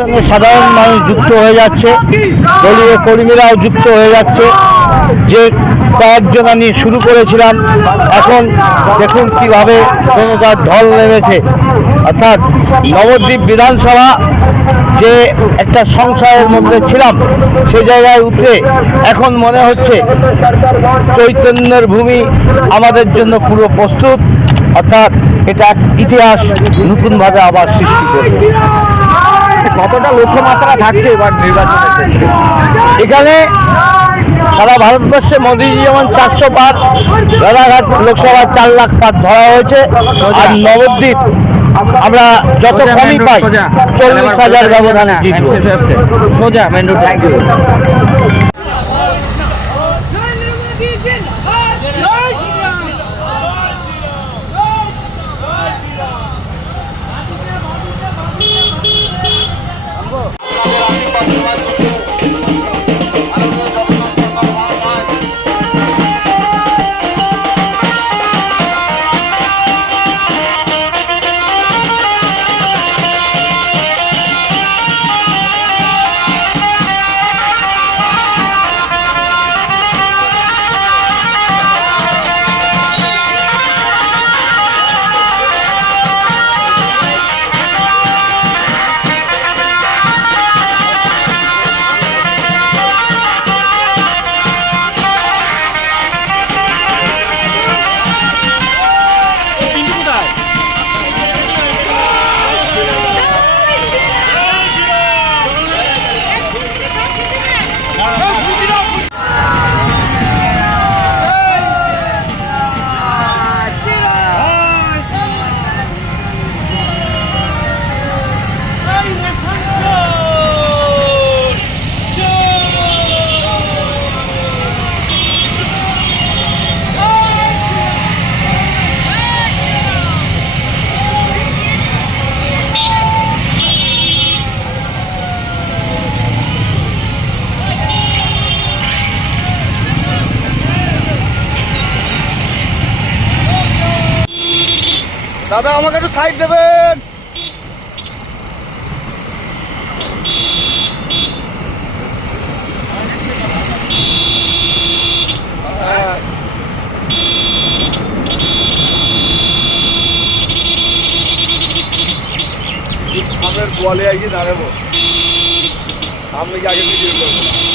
সঙ্গে সাধারণ মানুষ যুক্ত হয়ে যাচ্ছে। দলীয় কর্মীরাও যুক্ত হয়ে যাচ্ছে। যে কয়েকজন নিয়ে শুরু করেছিলাম, এখন দেখুন কীভাবে জনতার ঢল নেমেছে। অর্থাৎ নবদ্বীপ বিধানসভা যে একটা সংশয়ের মধ্যে ছিলাম, সে জায়গায় উঠে এখন মনে হচ্ছে চৈতন্যের ভূমি আমাদের জন্য পুরো প্রস্তুত। অর্থাৎ এটা ইতিহাস নতুনভাবে আবার সৃষ্টি করবে। কতটা লক্ষ্যমাত্রা থাকছে এবার নির্বাচনের ক্ষেত্রে? এখানে সারা ভারতবর্ষে মোদীজি যেমন চারশো পাঁচ রানাঘাট লোকসভা চার লাখ পাঁচ ধরা হয়েছে। আর নবদ্বীপ আমরা যত কমই পাই চল্লিশ হাজার ব্যবধানে জিতবো। সোজা মেন্ডু থ্যাংক ইউ দাদা, আমাকে একটু সাইড দেবেন। সামনের বলে আর কি দাঁড়াবো। সামনে কি আগে ভিডিও করব।